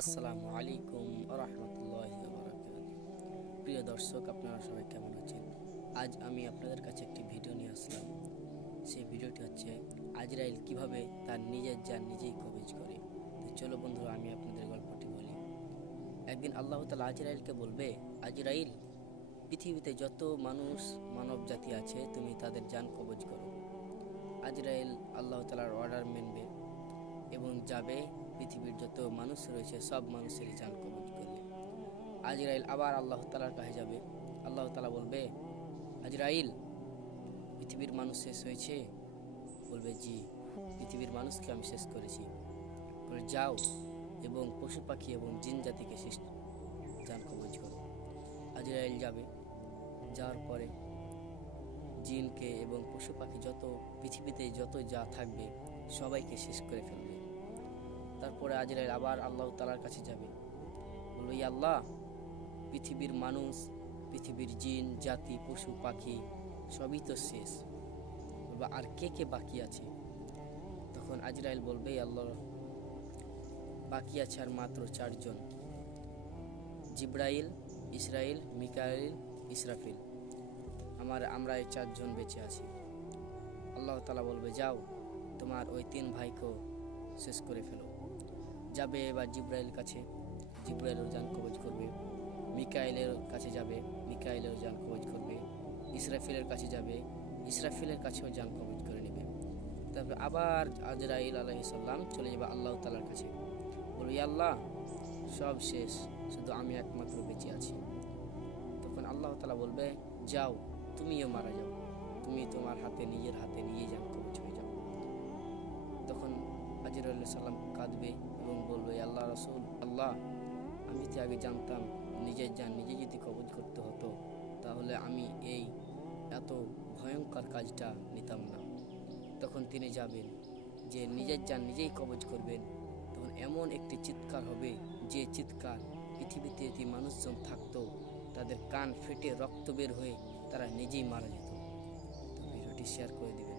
আসসালামু আলাইকুম রহমতুল্লাহি বারাকাতুহু। প্রিয় দর্শক, আপনারা সবাই কেমন আছেন? আজ আমি আপনাদের কাছে একটি ভিডিও নিয়ে আসলাম। সেই ভিডিওটি হচ্ছে আজরাইল কিভাবে তার নিজের জান নিজেই কবজ করে। তো চলো বন্ধুরা, আমি আপনাদের গল্পটি বলি। একদিন আল্লাহ তাআলা আজরাইলকে বলবে, আজরাইল, পৃথিবীতে যত মানুষ মানব জাতি আছে তুমি তাদের জান কবজ করো। আজরাইল আল্লাহ তাআলার অর্ডার মানবে এবং যাবে পৃথিবীর যত মানুষ রয়েছে সব মানুষেরই জান কবজ করবে। আজরাইল আবার আল্লাহ তাআলার কাছে যাবে। আল্লাহ তাআলা বলবে, আজরাইল, পৃথিবীর মানুষ শেষ হয়েছে? বলবে, জি, পৃথিবীর মানুষকে আমি শেষ করেছি। বলে, যাও এবং পশু পাখি এবং জিন জাতিকে জান কবজ করো। আজরাইল যাবে। যাওয়ার পরে জিনকে এবং পশু পাখি যত পৃথিবীতে যত যা থাকবে সবাইকে শেষ করে ফেলবে। তারপরে আজরাইল আবার আল্লাহ তাআলার কাছে যাবে। বলবে, ইয়া আল্লাহ, পৃথিবীর মানুষ, পৃথিবীর জিন জাতি পশু পাখি সবই তো শেষ, বলবে আর কে কে বাকি আছে? তখন আজরাইল বলবে, আল্লাহ, বাকি আছে আর মাত্র চারজন, জিব্রাইল, ইসরাইল, মিকাইল, ইসরাফিল। আমরা এই চারজন বেঁচে আছি। আল্লাহ তাআলা বলবে, যাও তোমার ওই তিন ভাইকেও শেষ করে ফেলো। যাবে এবার জিব্রাইল কাছে, জিব্রাইলের জান কবজ করবে। মিকাইলের কাছে যাবে, মিকাইলের জান কবজ করবে। ইসরাফিলের কাছে যাবে, ইসরাফিলের কাছেও জান কবজ করে নেবে। তারপর আবার আজরাইল আলাইহিস সালাম চলে যাবে আল্লাহ তাআলার কাছে। বলবে, ইয়া আল্লাহ, সব শেষ, শুধু আমি একমাত্র বেঁচে আছি। তখন আল্লাহ তাআলা বলবে, যাও তুমিও মারা যাও, তুমি তোমার নিজের হাতে নিজেই জান কবজ হয়ে যাও। তখন আজরাইল সালাম কাঁদবে এবং বলবে, আল্লাহ রাসূল, আল্লাহ, আমি তো আগে জানতাম নিজের জান নিজে যদি কবজ করতে হতো তাহলে আমি এই এত ভয়ঙ্কর কাজটা নিতাম না। তখন তিনি যাবেন, যে নিজের জান নিজেই কবজ করবেন। তখন এমন একটি চিৎকার হবে, যে চিৎকার পৃথিবীতে যদি মানুষজন থাকতো তাদের কান ফেটে রক্ত বের হয়ে তারা নিজেই মারা যেত। তো ভিডিওটি শেয়ার করে দিবেন।